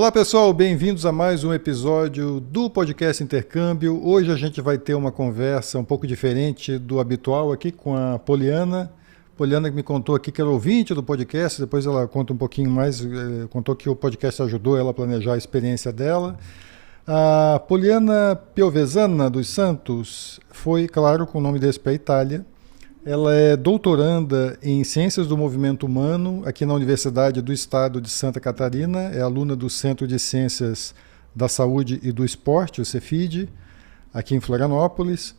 Olá pessoal, bem-vindos a mais um episódio do podcast Intercâmbio. Hoje a gente vai ter uma conversa um pouco diferente do habitual aqui com a Poliana. Poliana que me contou aqui que era ouvinte do podcast, depois ela conta um pouquinho mais, contou que o podcast ajudou ela a planejar a experiência dela. A Poliana Piovesana dos Santos foi, claro, com o nome desse para a Itália. Ela é doutoranda em Ciências do Movimento Humano aqui na Universidade do Estado de Santa Catarina, é aluna do Centro de Ciências da Saúde e do Esporte, o Cefid, aqui em Florianópolis.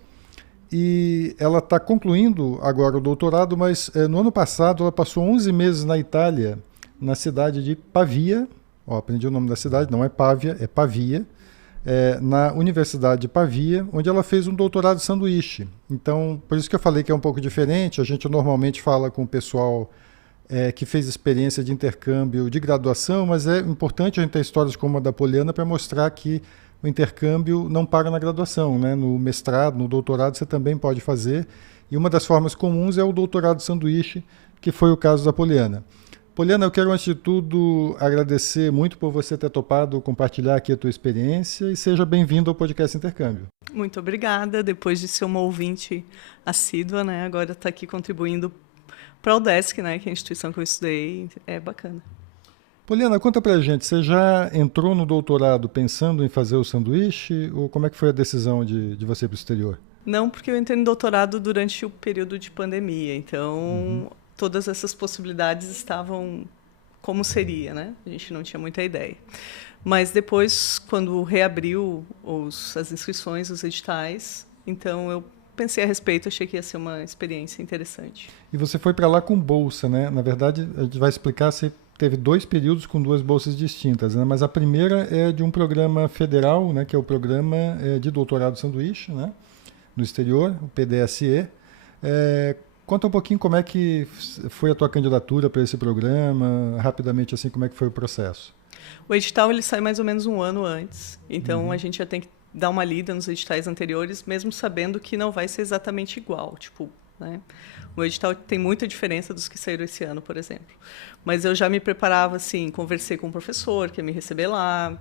E ela está concluindo agora o doutorado, mas no ano passado ela passou 11 meses na Itália, na cidade de Pavia. Aprendi o nome da cidade, não é Pávia, é Pavia. Na Universidade de Pavia, onde ela fez um doutorado sanduíche. Então, por isso que eu falei que é um pouco diferente. A gente normalmente fala com o pessoal que fez experiência de intercâmbio de graduação, mas é importante a gente ter histórias como a da Poliana para mostrar que o intercâmbio não para na graduação, né? No mestrado, no doutorado você também pode fazer. E uma das formas comuns é o doutorado sanduíche, que foi o caso da Poliana. Poliana, eu quero, antes de tudo, agradecer muito por você ter topado compartilhar aqui a tua experiência e seja bem-vindo ao podcast Intercâmbio. Muito obrigada. Depois de ser uma ouvinte assídua, né, agora está aqui contribuindo para a UDESC, né, que é a instituição que eu estudei. É bacana. Poliana, conta pra gente, você já entrou no doutorado pensando em fazer o sanduíche ou como é que foi a decisão de você ir para o exterior? Não, porque eu entrei no doutorado durante o período de pandemia, então... Todas essas possibilidades estavam como seria, né? A gente não tinha muita ideia. Mas depois, quando reabriu as inscrições, os editais, então eu pensei a respeito, achei que ia ser uma experiência interessante. E você foi para lá com bolsa, né? Na verdade, a gente vai explicar, você teve 2 períodos com 2 bolsas distintas, né? Mas a primeira é de um programa federal, né? Que é o programa de doutorado sanduíche, né? No exterior, o PDSE. Conta um pouquinho como é que foi a tua candidatura para esse programa, rapidamente assim, como é que foi o processo? O edital ele sai mais ou menos um ano antes, então a gente já tem que dar uma lida nos editais anteriores, mesmo sabendo que não vai ser exatamente igual, tipo, né? O edital tem muita diferença dos que saíram esse ano, por exemplo. Mas eu já me preparava, assim, conversei com o professor que ia me receber lá,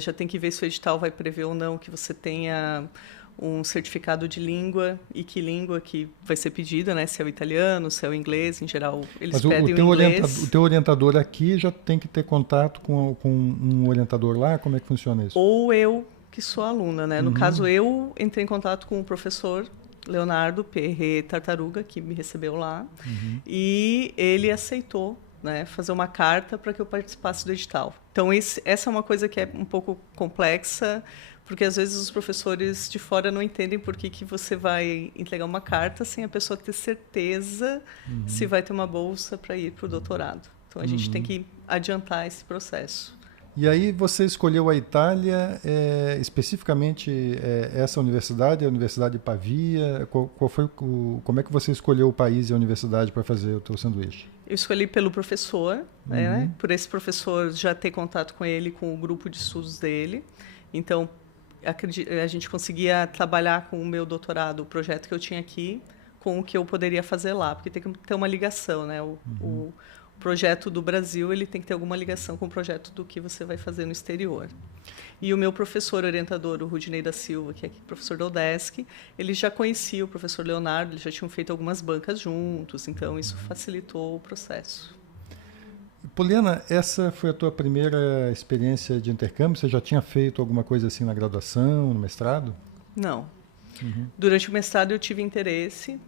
já tem que ver se o edital vai prever ou não que você tenha um certificado de língua e que língua que vai ser pedida, né? Se é o italiano, se é o inglês, em geral eles pedem o inglês. O teu orientador aqui já tem que ter contato com um orientador lá? Como é que funciona isso? Ou eu, que sou aluna, né? No caso, eu entrei em contato com o professor Leonardo PR Tartaruga, que me recebeu lá, e ele aceitou, né, fazer uma carta para que eu participasse do edital. Então, essa é uma coisa que é um pouco complexa, porque às vezes os professores de fora não entendem por que você vai entregar uma carta sem a pessoa ter certeza se vai ter uma bolsa para ir para o doutorado. Então, a gente tem que adiantar esse processo. E aí você escolheu a Itália, especificamente essa universidade, a Universidade de Pavia. Como é que você escolheu o país e a universidade para fazer o teu sanduíche? Eu escolhi pelo professor, né? Por esse professor já ter contato com ele, com o grupo de estudos dele. Então, a gente conseguia trabalhar com o meu doutorado, o projeto que eu tinha aqui, com o que eu poderia fazer lá, porque tem que ter uma ligação, né? O projeto do Brasil ele tem que ter alguma ligação com o projeto do que você vai fazer no exterior. E o meu professor orientador, o Rudinei da Silva, que é professor da UDESC, ele já conhecia o professor Leonardo, eles já tinham feito algumas bancas juntos, então isso facilitou o processo. Poliana, essa foi a tua primeira experiência de intercâmbio? Você já tinha feito alguma coisa assim na graduação, no mestrado? Não. Durante o mestrado eu tive interesse.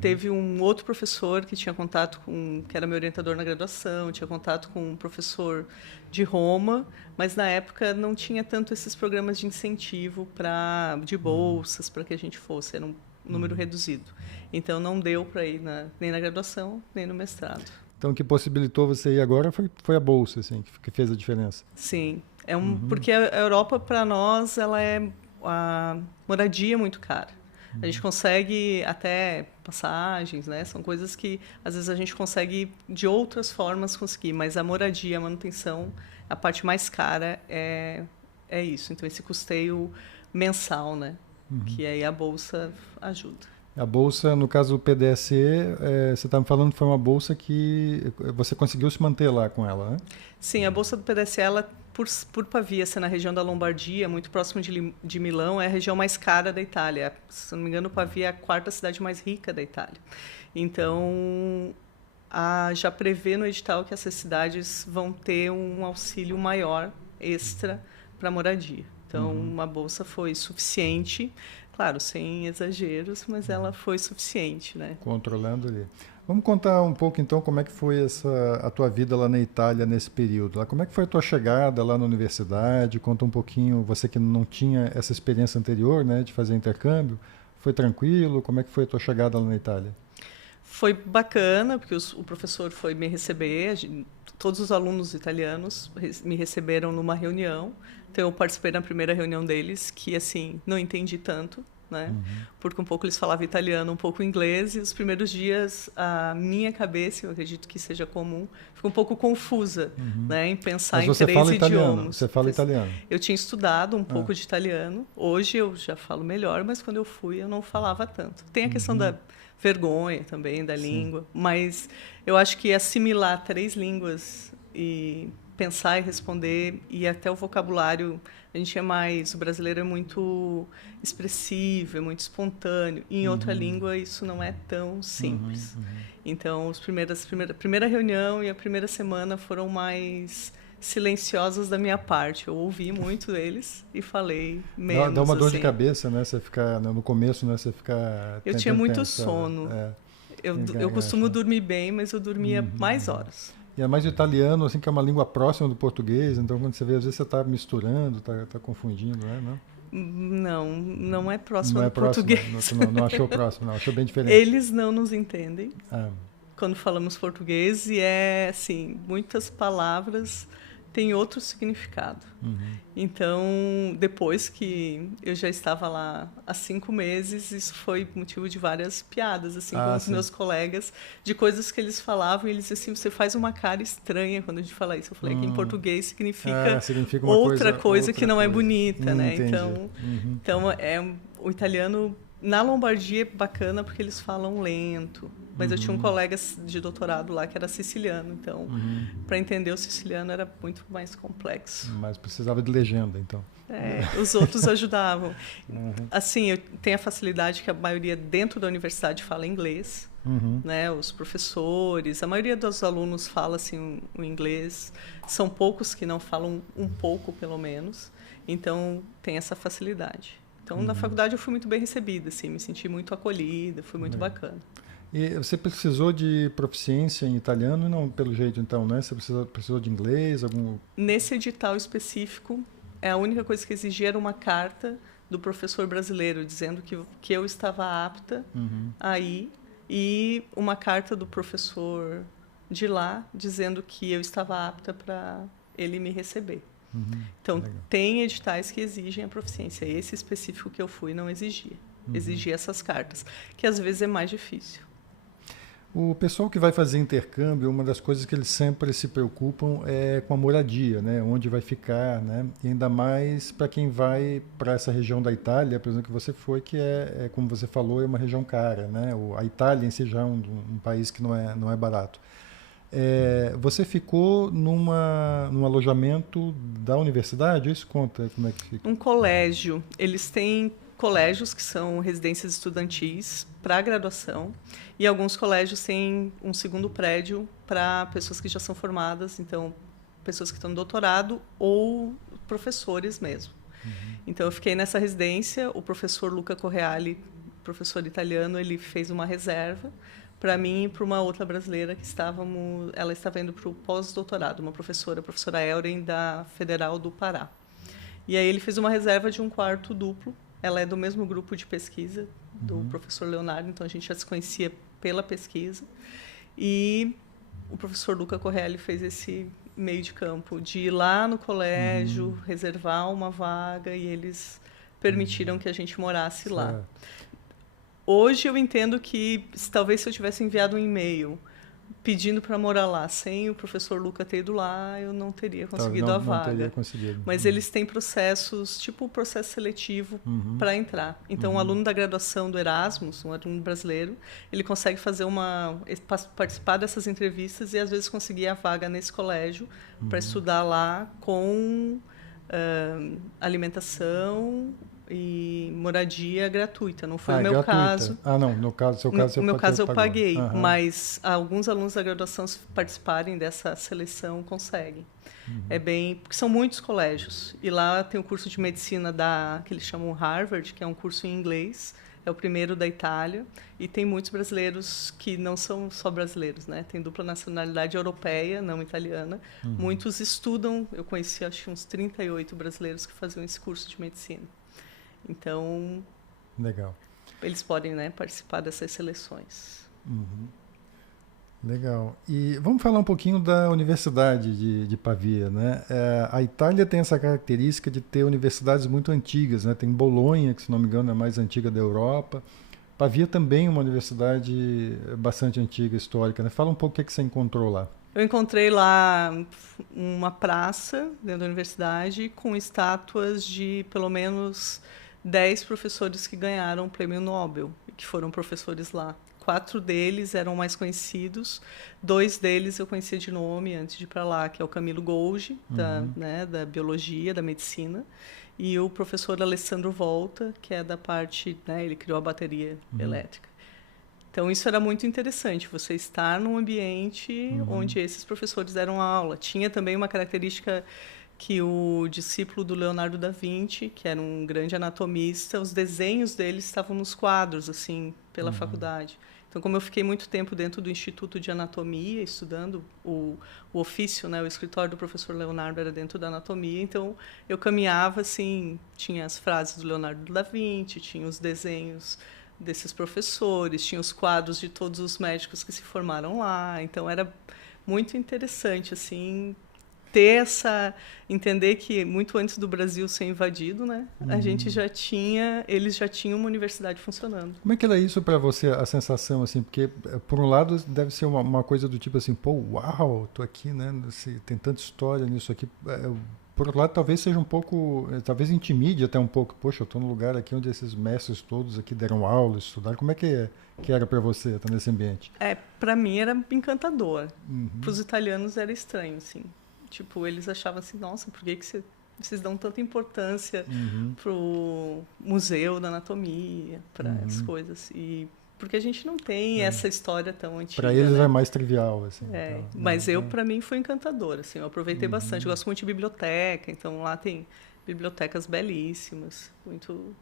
Teve um outro professor que tinha contato que era meu orientador na graduação, tinha contato com um professor de Roma, mas na época não tinha tanto esses programas de incentivo de bolsas para que a gente fosse, era um número reduzido. Então não deu para ir nem na graduação, nem no mestrado. Então o que possibilitou você ir agora foi a bolsa, assim, que fez a diferença. Sim, porque a Europa para nós a moradia é muito cara. A gente consegue até passagens, né? São coisas que às vezes a gente consegue de outras formas conseguir, mas a moradia, a manutenção, a parte mais cara é isso. Então esse custeio mensal, né? Que aí a bolsa ajuda. A bolsa, no caso do PDSE, você está me falando que foi uma bolsa que você conseguiu se manter lá com ela, né? Sim, a bolsa do PDSE ela por Pavia ser na região da Lombardia, muito próximo de Milão, é a região mais cara da Itália. Se não me engano, Pavia é a quarta cidade mais rica da Itália. Então, já prevê no edital que essas cidades vão ter um auxílio maior, extra, para moradia. Então, uma bolsa foi suficiente, claro, sem exageros, mas ela foi suficiente, né? Controlando ali. Vamos contar um pouco, então, como é que foi a tua vida lá na Itália nesse período. Lá, como é que foi a tua chegada lá na universidade? Conta um pouquinho, você que não tinha essa experiência anterior, né, de fazer intercâmbio. Foi tranquilo? Como é que foi a tua chegada lá na Itália? Foi bacana, porque o professor foi me receber, todos os alunos italianos me receberam numa reunião. Então, eu participei da primeira reunião deles, que, assim, não entendi tanto, né? Porque um pouco eles falavam italiano, um pouco inglês, e os primeiros dias a minha cabeça, eu acredito que seja comum, ficou um pouco confusa, né, em pensar em três idiomas. Você fala italiano? Eu tinha estudado um pouco de italiano, hoje eu já falo melhor, mas quando eu fui eu não falava tanto. Tem a questão da vergonha também, da língua, mas eu acho que assimilar 3 línguas e pensar e responder, e até o vocabulário, o brasileiro é muito expressivo, é muito espontâneo, e em outra língua isso não é tão simples. Então, a primeira reunião e a primeira semana foram mais silenciosas da minha parte. Eu ouvi muito deles e falei menos. Dá uma dor assim. de cabeça, né? Você ficar no começo, né? Você ficar Eu tinha muito sono. Eu costumo dormir bem, mas eu dormia mais horas. E é mais o italiano, assim, que é uma língua próxima do português, então quando você vê, às vezes você está misturando, está confundindo, né? Não é próximo do português. Não achou próximo, não, achou bem diferente. Eles não nos entendem quando falamos português, e assim, muitas palavras têm outro significado. Então, depois que eu já estava lá há 5 meses, isso foi motivo de várias piadas, assim, com os meus colegas, de coisas que eles falavam, e eles diziam assim, você faz uma cara estranha quando a gente fala isso. Eu falei que em português significa outra coisa que não é bonita, né? Entendi. Então, o italiano na Lombardia é bacana porque eles falam lento. Mas eu tinha um colega de doutorado lá que era siciliano, então para entender o siciliano era muito mais complexo. Mas precisava de legenda, então. Os outros ajudavam. Assim, eu tenho a facilidade que a maioria dentro da universidade fala inglês, né? Os professores, a maioria dos alunos fala assim o inglês. São poucos que não falam um pouco, pelo menos. Então tem essa facilidade. Então na faculdade eu fui muito bem recebida, assim, me senti muito acolhida, foi muito bacana. E você precisou de proficiência em italiano? Não, pelo jeito, então, né? Você precisou de inglês? Nesse edital específico, a única coisa que exigia era uma carta do professor brasileiro dizendo que eu estava apta a ir, e uma carta do professor de lá dizendo que eu estava apta para ele me receber. Então, tem editais que exigem a proficiência. Esse específico que eu fui não exigia. Exigia essas cartas, que às vezes é mais difícil. O pessoal que vai fazer intercâmbio, uma das coisas que eles sempre se preocupam é com a moradia, né? Onde vai ficar, né? E ainda mais para quem vai para essa região da Itália, por exemplo, que você foi, que como você falou, é uma região cara, né? A Itália em si já é um país que não é barato. Você ficou num alojamento da universidade? Isso conta como é que fica? Um colégio. Eles têm colégios que são residências estudantis para graduação, e alguns colégios têm um segundo prédio para pessoas que já são formadas, então pessoas que estão no doutorado ou professores mesmo. Então eu fiquei nessa residência. O professor Luca Correali, professor italiano, ele fez uma reserva para mim e para uma outra brasileira que ela estava indo para o pós-doutorado, uma professora, a professora Elren, da Federal do Pará. E aí ele fez uma reserva de um quarto duplo. Ela é do mesmo grupo de pesquisa do professor Leonardo, então a gente já se conhecia pela pesquisa. E o professor Luca Correali fez esse meio de campo, de ir lá no colégio, reservar uma vaga, e eles permitiram que a gente morasse lá. Hoje eu entendo que talvez se eu tivesse enviado um e-mail pedindo para morar lá. Sem o professor Luca ter ido lá, eu não teria conseguido a vaga. Não teria conseguido. Mas eles têm processos, tipo o processo seletivo para entrar. Então, o aluno da graduação do Erasmus, um aluno brasileiro, ele consegue participar dessas entrevistas e às vezes conseguir a vaga nesse colégio para estudar lá com alimentação e moradia gratuita. Não foi o meu gratuita. caso. Não, no caso, seu caso, no meu caso eu paguei, Uhum. mas alguns alunos da graduação, se participarem dessa seleção, conseguem. É bem, porque são muitos colégios. E lá tem o curso de medicina que eles chamam Harvard, que é um curso em inglês, é o primeiro da Itália, e tem muitos brasileiros que não são só brasileiros, né? Tem dupla nacionalidade europeia, não italiana. Muitos estudam, eu conheci acho que uns 38 brasileiros que faziam esse curso de medicina. Então, legal. Eles podem, né, participar dessas seleções. Legal. E vamos falar um pouquinho da Universidade de Pavia, né? A Itália tem essa característica de ter universidades muito antigas, né? Tem Bolonha, que se não me engano é a mais antiga da Europa. Pavia também é uma universidade bastante antiga, histórica, né? Fala um pouco o que você encontrou lá. Eu encontrei lá uma praça dentro da universidade com estátuas de pelo menos 10 professores que ganharam o prêmio Nobel, que foram professores lá. 4 deles eram mais conhecidos, 2 deles eu conhecia de nome antes de ir para lá, que é o Camilo Golgi, da biologia, da medicina, e o professor Alessandro Volta, que é da parte, né, ele criou a bateria elétrica. Então, isso era muito interessante, você estar num ambiente onde esses professores deram aula. Tinha também uma característica que o discípulo do Leonardo da Vinci, que era um grande anatomista, os desenhos dele estavam nos quadros, assim, pela faculdade. Então, como eu fiquei muito tempo dentro do Instituto de Anatomia, estudando o ofício, né, o escritório do professor Leonardo era dentro da anatomia, então eu caminhava, assim, tinha as frases do Leonardo da Vinci, tinha os desenhos desses professores, tinha os quadros de todos os médicos que se formaram lá, então era muito interessante, assim, entender que muito antes do Brasil ser invadido, né, eles já tinham uma universidade funcionando. Como é que era isso para você, a sensação, assim, porque por um lado deve ser uma coisa do tipo assim, pô, uau, tô aqui, né, tem tanta história nisso aqui, por outro lado talvez seja um pouco, talvez intimide até um pouco, poxa, eu tô num lugar aqui onde esses mestres todos aqui deram aula, estudaram, como é que era para você estar nesse ambiente? Para mim era encantador, para os italianos era estranho, assim. Tipo, eles achavam assim, nossa, por que vocês dão tanta importância pro museu da anatomia, para as coisas? E porque a gente não tem essa história tão antiga. Para eles, né, é né? mais trivial, assim. Mas para mim foi encantador, assim, eu aproveitei bastante. Eu gosto muito de biblioteca, então lá tem bibliotecas belíssimas, muito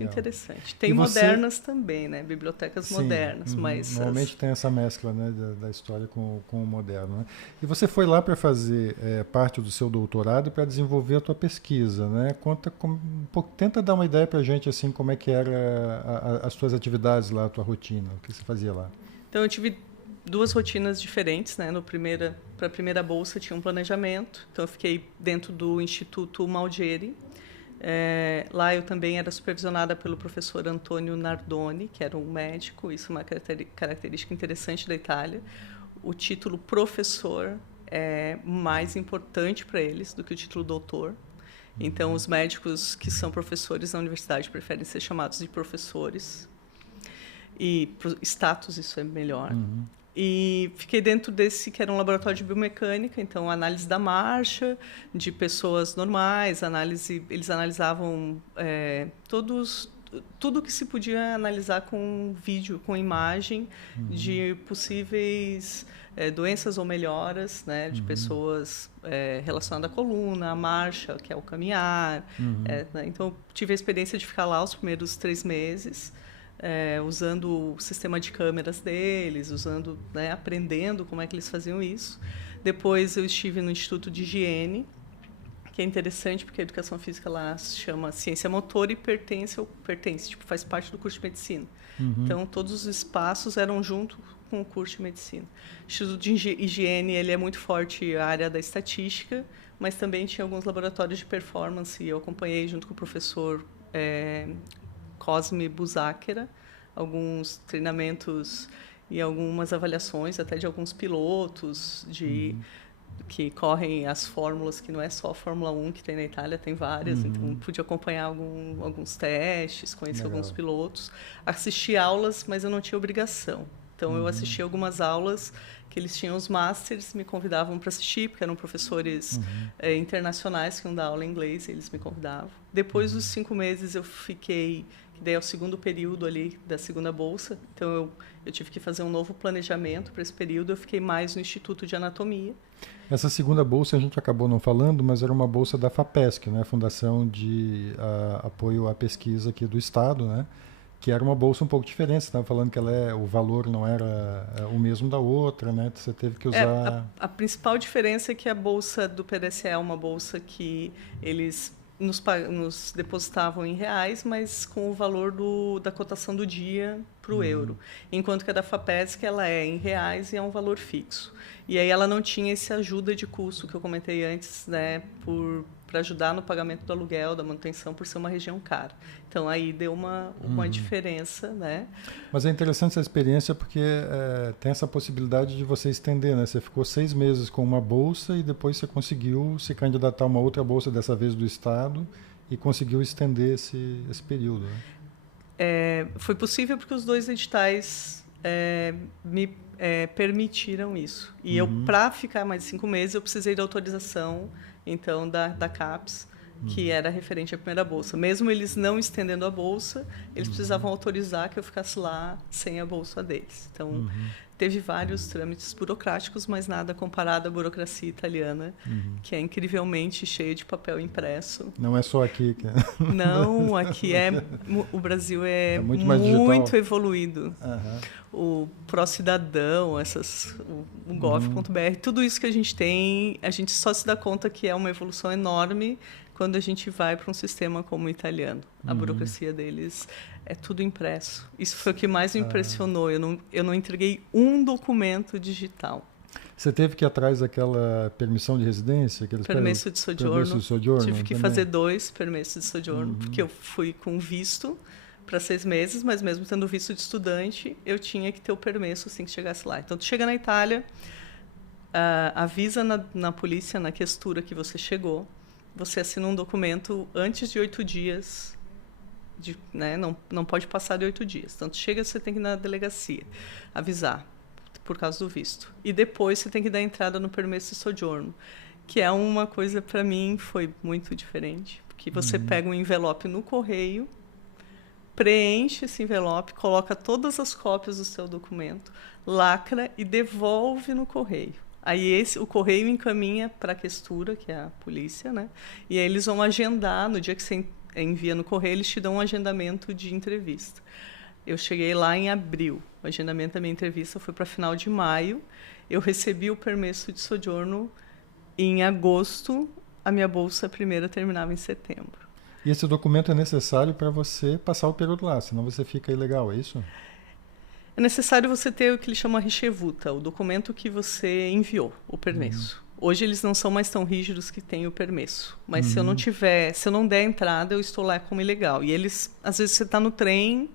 interessante. Tem modernas também, né? Bibliotecas modernas, mas... Normalmente tem essa mescla, né, da história com o moderno. Né? E você foi lá para fazer parte do seu doutorado para desenvolver a tua pesquisa, né? Tenta dar uma ideia para a gente, assim, como é que era as tuas atividades lá, a tua rotina, o que você fazia lá. Então, eu tive 2 rotinas diferentes, né? Para a primeira bolsa tinha um planejamento, então eu fiquei dentro do Instituto Malgeri. Lá eu também era supervisionada pelo professor Antônio Nardoni, que era um médico, isso é uma característica interessante da Itália. O título professor é mais importante para eles do que o título doutor. Então, os médicos que são professores na universidade preferem ser chamados de professores. E pro status isso é melhor. E fiquei dentro desse que era um laboratório de biomecânica, então análise da marcha de pessoas normais, eles analisavam tudo que se podia analisar com vídeo, com imagem de possíveis doenças ou melhoras, né, de pessoas relacionadas à coluna, à marcha, que é o caminhar. Né, então, tive a experiência de ficar lá os primeiros 3 meses, usando o sistema de câmeras deles, né, aprendendo como é que eles faziam isso. Depois eu estive no Instituto de Higiene, que é interessante porque a educação física lá se chama ciência motora e pertence, tipo, faz parte do curso de medicina. Então, todos os espaços eram junto com o curso de medicina. O Instituto de Higiene, ele é muito forte a área da estatística, mas também tinha alguns laboratórios de performance, e eu acompanhei junto com o professor Cosme Buzáquera, alguns treinamentos e algumas avaliações até de alguns pilotos que correm as fórmulas, que não é só a Fórmula 1 que tem na Itália, tem várias, então pude acompanhar alguns testes, conhecer alguns pilotos, assisti aulas, mas eu não tinha obrigação. Então, eu assisti algumas aulas que eles tinham os masters, me convidavam para assistir, porque eram professores internacionais que iam dar aula em inglês, e eles me convidavam. Depois dos 5 meses, eu fiquei, que daí é o segundo período ali da segunda bolsa, então eu tive que fazer um novo planejamento para esse período, eu fiquei mais no Instituto de Anatomia. Essa segunda bolsa a gente acabou não falando, mas era uma bolsa da FAPESC, né? Fundação de Apoio à Pesquisa aqui do Estado, né? Que era uma bolsa um pouco diferente. Você estava falando que o valor não era o mesmo da outra, né? Você teve que usar... A principal diferença é que a bolsa do PDCE é uma bolsa que eles nos depositavam em reais, mas com o valor da cotação do dia para o euro. Enquanto que a da FAPESC ela é em reais e é um valor fixo. E aí ela não tinha essa ajuda de custo que eu comentei antes, né, para ajudar no pagamento do aluguel, da manutenção, por ser uma região cara. Então, aí deu uma diferença, né? Mas é interessante essa experiência porque tem essa possibilidade de você estender, né? Você ficou 6 meses com uma bolsa e depois você conseguiu se candidatar a uma outra bolsa, dessa vez do Estado, e conseguiu estender esse período, né? Foi possível porque os 2 editais me permitiram isso. E eu, para ficar mais de 5 meses, eu precisei da autorização, então, da CAPES, que era referente à primeira bolsa. Mesmo eles não estendendo a bolsa, eles precisavam autorizar que eu ficasse lá sem a bolsa deles. Então, teve vários trâmites burocráticos, mas nada comparado à burocracia italiana, que é incrivelmente cheia de papel impresso. Não é só aqui. Não, aqui o Brasil é muito evoluído. O Pró-Cidadão, o gov.br, tudo isso que a gente tem, a gente só se dá conta que é uma evolução enorme quando a gente vai para um sistema como o italiano. A burocracia deles é tudo impresso. Isso foi o que mais me impressionou. Eu não entreguei um documento digital. Você teve que ir atrás daquela permissão de residência? Permesso de sojourno. Permesso de sojourno. Tive que fazer 2 permissos de sojourno, porque eu fui com visto para 6 meses, mas mesmo tendo visto de estudante, eu tinha que ter o permesso assim que chegasse lá. Então, tu chega na Itália, avisa na polícia, na questura que você chegou, você assina um documento antes de 8 dias, né? Não pode passar de 8 dias. Então, tu chega, você tem que ir na delegacia, avisar, por causa do visto. E depois você tem que dar entrada no permesso de sojourno, que é uma coisa, para mim, foi muito diferente. Porque você pega um envelope no correio, preenche esse envelope, coloca todas as cópias do seu documento, lacra e devolve no correio. Aí o correio encaminha para a questura, que é a polícia, né? E aí eles vão agendar, no dia que você envia no correio, eles te dão um agendamento de entrevista. Eu cheguei lá em abril. O agendamento da minha entrevista foi para final de maio. Eu recebi o permesso de sojourno em agosto. A minha bolsa primeira terminava em setembro. E esse documento é necessário para você passar o período lá, senão você fica ilegal, é isso? É necessário você ter o que eles chamam ricevuta, o documento que você enviou, o permesso. Hoje eles não são mais tão rígidos que tem o permesso. Mas se eu não der entrada, eu estou lá como ilegal. E eles, às vezes você está no trem,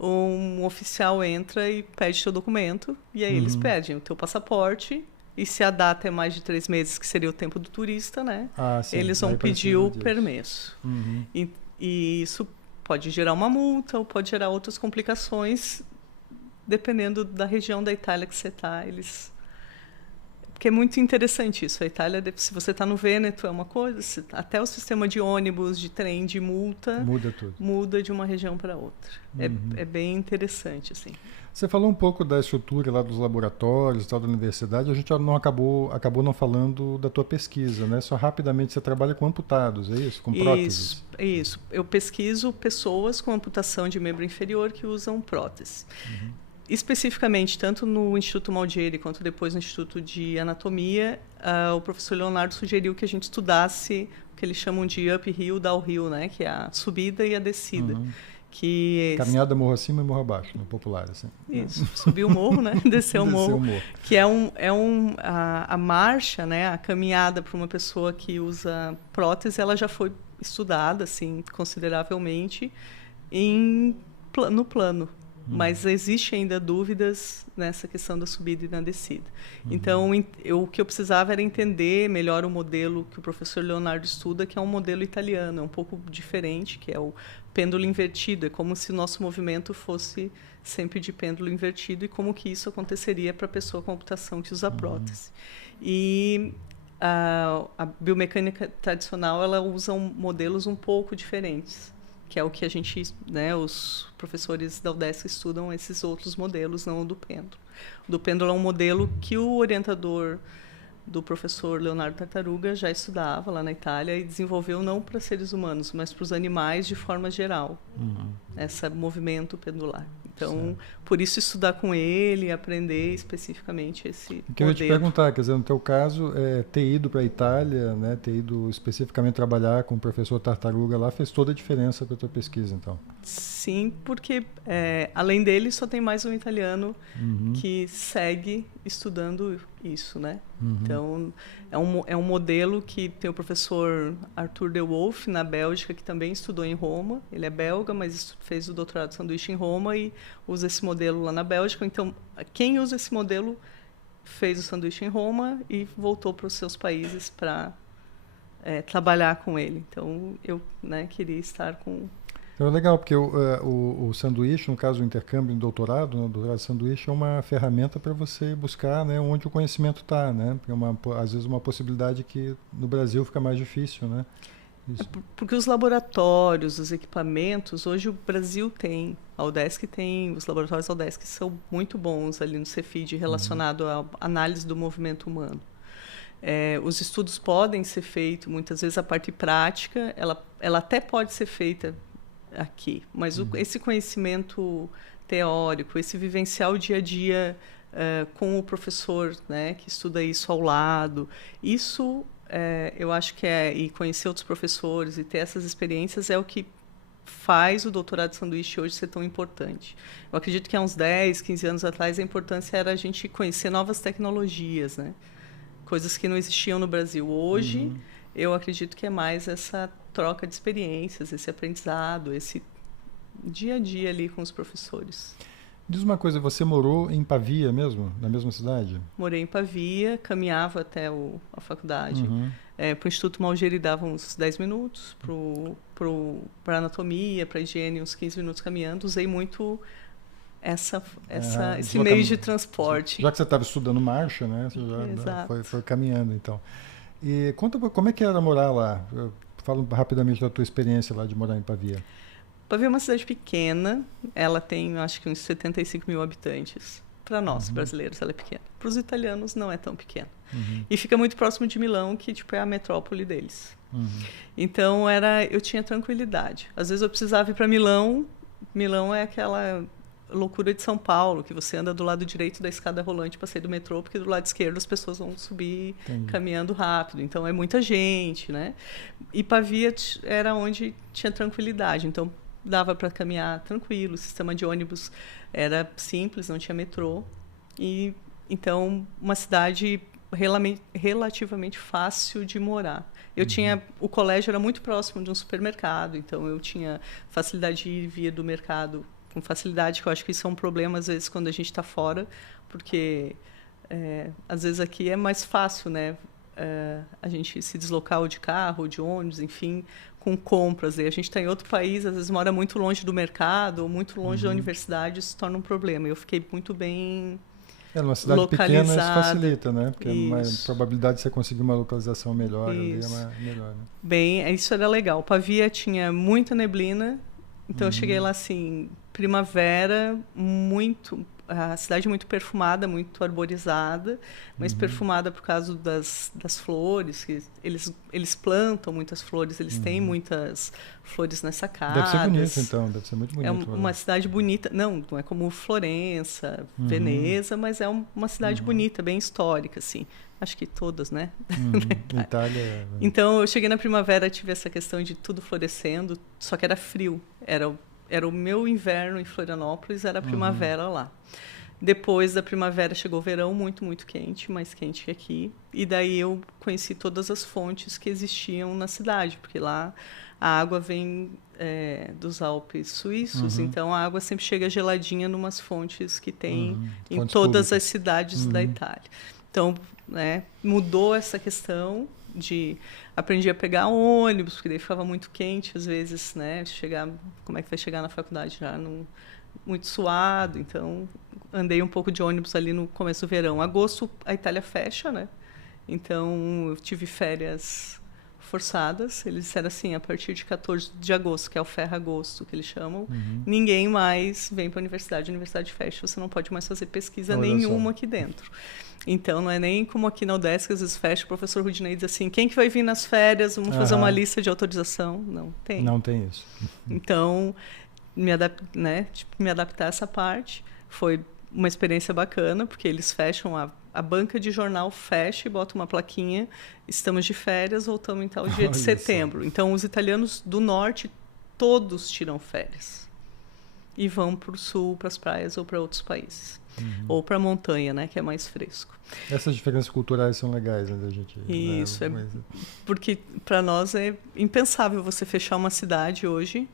um oficial entra e pede seu documento, e aí eles pedem o teu passaporte, e se a data é mais de 3 meses, que seria o tempo do turista, né? Sim. Eles vão pedir o permesso. E isso pode gerar uma multa ou pode gerar outras complicações, dependendo da região da Itália que você está. Porque é muito interessante isso. A Itália, se você está no Vêneto, é uma coisa, até o sistema de ônibus, de trem, de multa, muda tudo. Muda de uma região para outra. É bem interessante, assim. Você falou um pouco da estrutura lá dos laboratórios, tal, da universidade. A gente não acabou não falando da tua pesquisa, né? Só rapidamente, você trabalha com amputados, é isso? Com próteses? Isso. Eu pesquiso pessoas com amputação de membro inferior que usam prótese. Especificamente, tanto no Instituto Maldieri quanto depois no Instituto de Anatomia, o professor Leonardo sugeriu que a gente estudasse o que eles chamam de uphill, downhill, né? Que é a subida e a descida. Caminhada morro acima e morro abaixo, no popular, assim. Isso, subir o morro, né? Descer o morro. Que a marcha, né? A caminhada para uma pessoa que usa prótese, ela já foi estudada, assim, consideravelmente no plano. mas existe ainda dúvidas nessa questão da subida e da descida. Então, o que eu precisava era entender melhor o modelo que o professor Leonardo estuda, que é um modelo italiano, é um pouco diferente, que é o pêndulo invertido. É como se o nosso movimento fosse sempre de pêndulo invertido e como que isso aconteceria para a pessoa com computação que usa prótese. E a biomecânica tradicional, ela usa modelos um pouco diferentes, que é o que a gente, né, os professores da UDESC estudam esses outros modelos, não o do pêndulo. O do pêndulo é um modelo que o orientador do professor Leonardo Tartaruga já estudava lá na Itália e desenvolveu não para seres humanos, mas para os animais de forma geral, esse movimento pendular. Então, por isso estudar com ele, aprender especificamente esse modelo. Eu ia te perguntar, quer dizer, no teu caso, ter ido para a Itália, né, ter ido especificamente trabalhar com o professor Tartaruga lá, fez toda a diferença para a tua pesquisa, então? Sim, porque além dele só tem mais um italiano que segue estudando isso, né? Então, é um modelo que tem o professor Arthur de Wolf, na Bélgica, que também estudou em Roma. Ele é belga, mas fez o doutorado de sanduíche em Roma e usa esse modelo lá na Bélgica. Então, quem usa esse modelo fez o sanduíche em Roma e voltou para os seus países para trabalhar com ele. Então, eu queria estar com... Então é legal, porque o sanduíche, no caso o intercâmbio em doutorado, né, o doutorado de sanduíche é uma ferramenta para você buscar, né, onde o conhecimento está, né? Porque às vezes uma possibilidade que no Brasil fica mais difícil, né? Isso. Porque os laboratórios, os equipamentos, hoje o Brasil tem, a UDESC tem, os laboratórios da UDESC são muito bons ali no Cefid relacionado à análise do movimento humano. Os estudos podem ser feitos, muitas vezes a parte prática, ela até pode ser feita aqui, mas esse conhecimento teórico, esse vivenciar o dia a dia com o professor, né, que estuda isso ao lado, isso eu acho que e conhecer outros professores e ter essas experiências é o que faz o doutorado de sanduíche hoje ser tão importante. Eu acredito que há uns 10, 15 anos atrás a importância era a gente conhecer novas tecnologias, né, coisas que não existiam no Brasil. Hoje, eu acredito que é mais essa troca de experiências, esse aprendizado, esse dia a dia ali com os professores. Diz uma coisa, você morou em Pavia mesmo, na mesma cidade? Morei em Pavia, caminhava até a faculdade. Para o Instituto Malgeri dava uns 10 minutos, para anatomia, para higiene, uns 15 minutos caminhando. Usei muito esse meio de transporte. Já que você estava estudando marcha, né? Você já foi caminhando, então. E conta como é que era morar lá. Fala rapidamente da tua experiência lá de morar em Pavia. Pavia é uma cidade pequena, ela tem, acho que uns 75 mil habitantes. Para nós, brasileiros, ela é pequena. Para os italianos, não é tão pequena. E fica muito próximo de Milão, que é a metrópole deles. Então, eu tinha tranquilidade. Às vezes eu precisava ir para Milão. Milão é aquela loucura de São Paulo, que você anda do lado direito da escada rolante para sair do metrô, porque do lado esquerdo as pessoas vão subir caminhando rápido. Então, é muita gente, né? E Pavia era onde tinha tranquilidade. Então, dava para caminhar tranquilo. O sistema de ônibus era simples, não tinha metrô. E, então, uma cidade relativamente fácil de morar. O colégio era muito próximo de um supermercado, então eu tinha facilidade de ir e vir do mercado com facilidade, que eu acho que isso é um problema, às vezes, quando a gente está fora, porque, às vezes, aqui é mais fácil, né? A gente se deslocar ou de carro, ou de ônibus, enfim, com compras. E a gente está em outro país, às vezes mora muito longe do mercado, ou muito longe da universidade, isso se torna um problema. Eu fiquei muito bem numa cidade localizada. Pequena isso facilita, né? Porque a probabilidade de você conseguir uma localização melhor ali é melhor, né? Bem, isso era legal. Pavia tinha muita neblina, então eu cheguei lá assim, primavera, a cidade muito perfumada, muito arborizada, mas perfumada por causa das flores, que eles plantam muitas flores, eles têm muitas flores nas sacadas. Deve ser bonito, então, deve ser muito bonito. É uma cidade bonita, não é como Florença, Veneza, mas é uma cidade bonita, bem histórica, assim. Acho que todas, né? Itália. Então, eu cheguei na primavera, tive essa questão de tudo florescendo, só que era frio, era o meu inverno em Florianópolis, era a primavera lá. Depois da primavera chegou o verão, muito, muito quente, mais quente que aqui. E daí eu conheci todas as fontes que existiam na cidade, porque lá a água vem dos Alpes suíços, então a água sempre chega geladinha numas fontes que tem em Fontes todas públicas. as cidades da Itália. Então, mudou essa questão de... Aprendi a pegar ônibus, porque daí ficava muito quente, às vezes, né? Como é que vai chegar na faculdade já muito suado, então andei um pouco de ônibus ali no começo do verão. Agosto, a Itália fecha, né? Então, eu tive férias forçadas. Eles disseram assim, a partir de 14 de agosto, que é o ferragosto, que eles chamam, ninguém mais vem para a universidade fecha, você não pode mais fazer pesquisa nenhuma aqui dentro. Então, não é nem como aqui na UDESC, às vezes fecha, o professor Rudinei diz assim, quem que vai vir nas férias, vamos fazer uma lista de autorização. Não tem. Não tem isso. Então, me adaptar a essa parte foi uma experiência bacana, porque eles fecham, a banca de jornal fecha e bota uma plaquinha, estamos de férias, voltamos em tal dia de setembro. Então, os italianos do norte, todos tiram férias e vão para o sul, para as praias ou para outros países. Ou para a montanha, né, que é mais fresco. Essas diferenças culturais são legais, né, da gente... Isso, porque para nós é impensável você fechar uma cidade hoje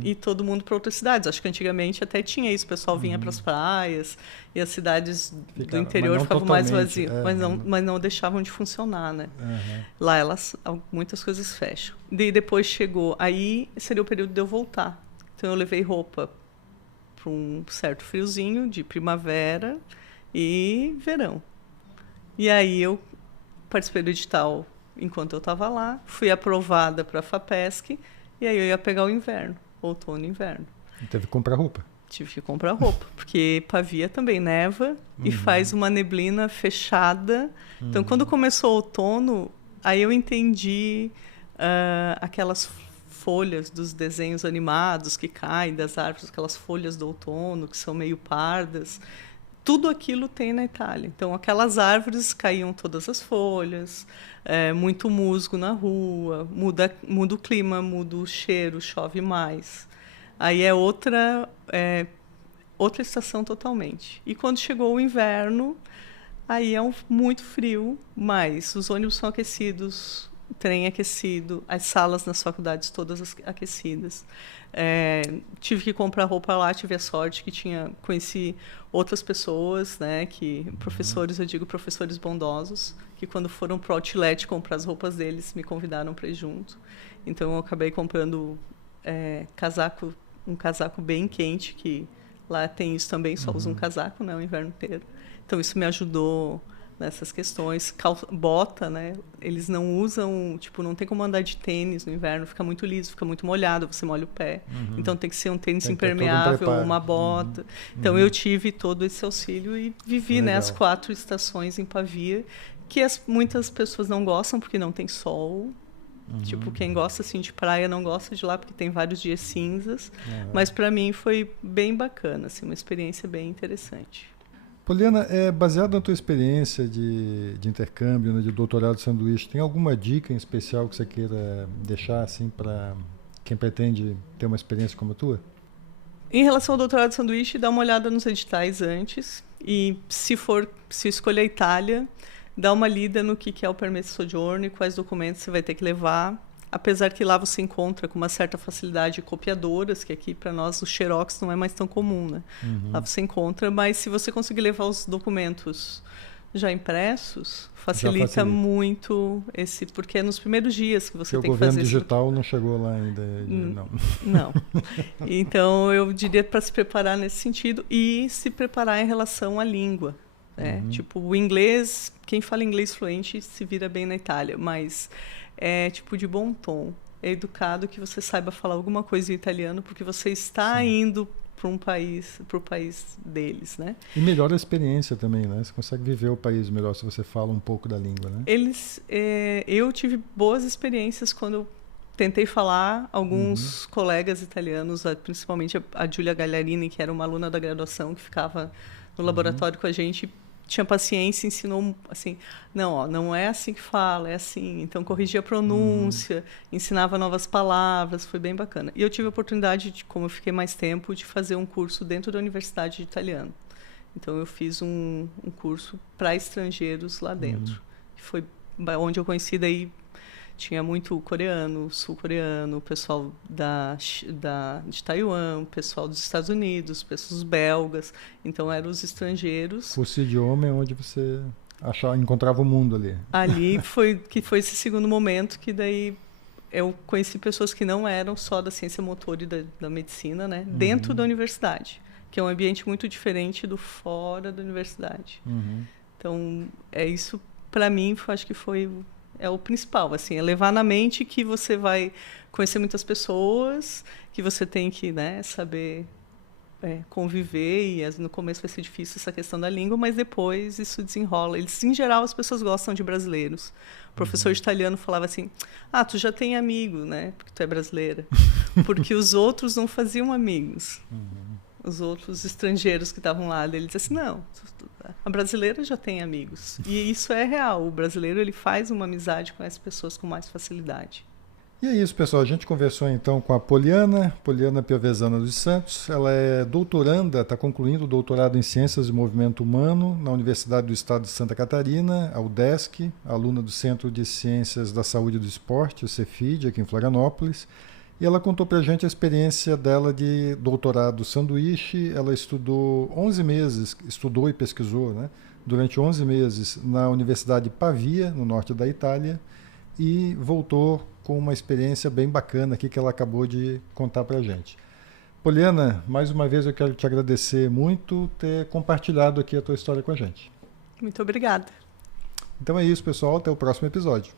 e todo mundo para outras cidades. Acho que antigamente até tinha isso, o pessoal vinha para as praias e as cidades do interior ficavam mais vazias, mas não deixavam de funcionar, né? Lá muitas coisas fecham. E depois chegou, aí seria o período de eu voltar. Então eu levei roupa para um certo friozinho de primavera e verão. E aí eu participei do edital enquanto eu estava lá, fui aprovada para a FAPESC e aí eu ia pegar o inverno, outono e inverno. Teve que comprar roupa? Tive que comprar roupa, porque Pavia também neva e faz uma neblina fechada. Então, quando começou o outono, aí eu entendi aquelas folhas dos desenhos animados que caem das árvores, aquelas folhas do outono que são meio pardas. Tudo aquilo tem na Itália. Então, aquelas árvores caíam todas as folhas, muito musgo na rua, muda o clima, muda o cheiro, chove mais. Aí é outra estação totalmente. E quando chegou o inverno, aí é muito frio, mas os ônibus são aquecidos, o trem aquecido, as salas nas faculdades todas aquecidas. Tive que comprar roupa lá, tive a sorte que conheci outras pessoas, né, professores, eu digo professores bondosos, que quando foram pro outlet comprar as roupas deles, me convidaram para ir junto. Então eu acabei comprando um casaco bem quente, que lá tem isso também, só usa um casaco, né, o inverno inteiro. Então isso me ajudou nessas questões. Bota, né? Eles não usam, não tem como andar de tênis no inverno, fica muito liso, fica muito molhado, você molha o pé. Então tem que ser um tênis impermeável, uma bota. Então eu tive todo esse auxílio e vivi, né, as 4 estações em Pavia, que muitas pessoas não gostam porque não tem sol. Quem gosta assim de praia não gosta de lá porque tem vários dias cinzas. Mas para mim foi bem bacana, assim, uma experiência bem interessante. Poliana, baseado na tua experiência de intercâmbio, né, de doutorado de sanduíche, tem alguma dica em especial que você queira deixar assim, para quem pretende ter uma experiência como a tua? Em relação ao doutorado de sanduíche, dá uma olhada nos editais antes e, se escolher a Itália, dá uma lida no que é o permesso de soggiorno e quais documentos você vai ter que levar. Apesar que lá você encontra com uma certa facilidade copiadoras, que aqui para nós o xerox não é mais tão comum, né? Lá você encontra, mas se você conseguir levar os documentos já impressos, facilita muito porque é nos primeiros dias que você tem que fazer isso. O governo digital não chegou lá ainda, não. Não. Então eu diria para se preparar nesse sentido e se preparar em relação à língua. O inglês, quem fala inglês fluente se vira bem na Itália, mas é de bom tom, é educado, que você saiba falar alguma coisa em italiano, porque você está indo para o país deles, né? E melhora a experiência também, né? Você consegue viver o país melhor se você fala um pouco da língua, né? Eu tive boas experiências quando eu tentei falar. Alguns colegas italianos, principalmente a Giulia Gagliarini, que era uma aluna da graduação, que ficava no laboratório com a gente, tinha paciência, ensinou assim, não é assim que fala, é assim. Então corrigia a pronúncia, ensinava novas palavras, foi bem bacana. E eu tive a oportunidade, como eu fiquei mais tempo, de fazer um curso dentro da Universidade de Italiano. Então, eu fiz um curso para estrangeiros lá dentro. Foi onde eu conheci, daí tinha muito coreano, sul-coreano, pessoal de Taiwan, pessoal dos Estados Unidos, pessoas belgas. Então, eram os estrangeiros. Esse idioma é onde você encontrava o mundo ali. Ali foi esse segundo momento que daí eu conheci pessoas que não eram só da ciência motor e da medicina, né? Dentro da universidade, que é um ambiente muito diferente do fora da universidade. Então, isso para mim, acho que é o principal, assim, é levar na mente que você vai conhecer muitas pessoas, que você tem que, né, saber conviver, e no começo vai ser difícil essa questão da língua, mas depois isso desenrola. Em geral, as pessoas gostam de brasileiros. O professor de italiano falava assim, tu já tem amigo, né, porque tu é brasileira. Porque os outros não faziam amigos. Os outros estrangeiros que estavam lá, ele disse assim, não, a brasileira já tem amigos. E isso é real, o brasileiro ele faz uma amizade com as pessoas com mais facilidade. E é isso, pessoal. A gente conversou então com a Poliana Piovesana dos Santos. Ela é doutoranda, está concluindo o doutorado em Ciências de Movimento Humano na Universidade do Estado de Santa Catarina, a UDESC, aluna do Centro de Ciências da Saúde e do Esporte, o CEFID, aqui em Florianópolis. E ela contou para a gente a experiência dela de doutorado sanduíche. Ela estudou 11 meses, estudou e pesquisou, né, durante 11 meses na Universidade de Pavia, no norte da Itália, e voltou com uma experiência bem bacana aqui que ela acabou de contar para a gente. Poliana, mais uma vez eu quero te agradecer muito ter compartilhado aqui a tua história com a gente. Muito obrigada. Então é isso, pessoal. Até o próximo episódio.